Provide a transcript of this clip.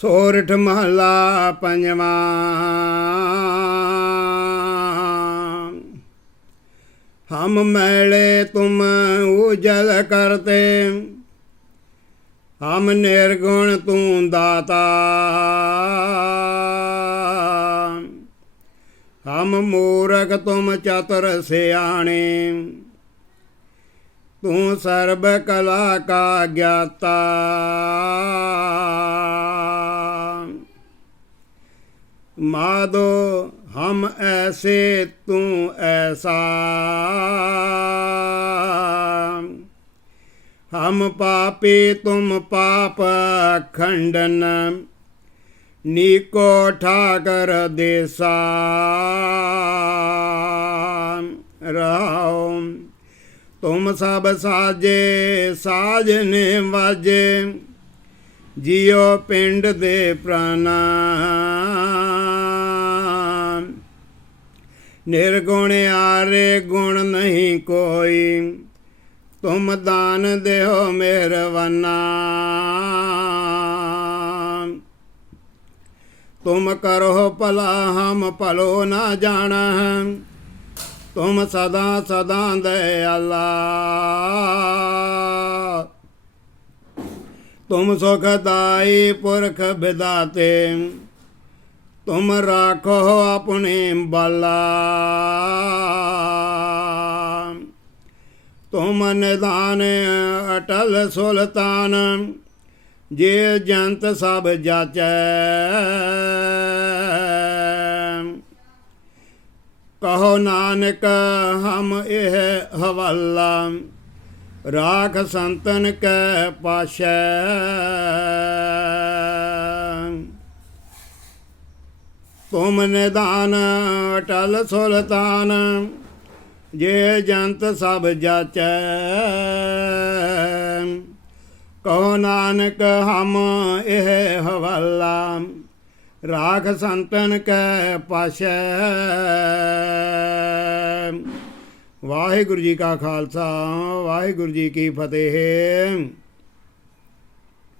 ਸੋਰਠ ਮਹਲਾ ਪੰਜਵਾਂ। ਹਮ ਮੈਲੇ ਤੁਮ ਉਜਲ ਕਰਤੇ। ਹਮ ਨਿਰਗੁਣ ਤੂੰ ਦਾਤਾ। ਹਮ ਮੂਰਖ ਤੁਮ ਚਤੁਰ ਸਿਆਣੇ। ਤੂੰ ਸਰਬ ਕਲਾ ਕਾ ਗਿਆਤਾ। ਮਾਦੋ, ਹਮ ਐਸੇ ਤੂੰ ਐਸਾ। ਹਮ ਪਾਪੀ ਤੁਮ ਪਾਪ ਖੰਡਨ, ਨੀਕੋ ਠਾਕਰ ਦੇਸਾ। ਰਾਉ ਤੁਮ ਸਭ ਸਾਜੇ, ਸਾਜਨੇ ਵਾਜੇ, ਜਿਉ ਪਿੰਡ ਦੇ ਪ੍ਰਾਨਾ ਨਿਰਗੁਣ ਆਰੇ ਗੁਣ ਨਹੀਂ ਕੋਈ, ਤੁਮ ਦਾਨ ਦੇਹੋ ਮਿਹਰਵਾਨਾ ਤੁਮ ਕਰੋ ਭਲਾ, ਹਮ ਭਲੋ ਨਾ ਜਾਣਾ। ਤੁਮ ਸਦਾ ਸਦਾ ਦਇਆਲਾ ਤੁਮ ਸੁਖਦਾਈ ਪੁਰਖ ਵਿਦਾਤੇ, ਤੁਮ ਰਾਖੋ ਆਪਣੇ ਬਾਲਾ। ਤੁਮ ਨਿਦਾਨ ਅਟਲ ਸੁਲਤਾਨ, ਜੇ ਜੰਤ ਸਭ ਜਾਚੈ। ਕਹੋ ਨਾਨਕ, ਹਮ ਇਹ ਹਵਾਲਾ। ਰਾਖ ਸੰਤਨ ਕੈ ਪਾਸ਼ੈ। ਤੁਮ ਨਿਦਾਨ, ਅਟਲ ਸੁਲਤਾਨ ਜੇ ਜੰਤ ਸਭ ਜਾਚੈ। ਕਹੋ ਨਾਨਕ, ਹਮ ਇਹ ਹਵਾਲਾ। ਰਾਖ ਸੰਤਨ ਕੈ ਪਾਸ਼ੈ। ਵਾਹਿਗੁਰੂ ਜੀ ਕਾ ਖਾਲਸਾ ਵਾਹਿਗੁਰੂ ਜੀ ਕੀ ਫਤਿਹ।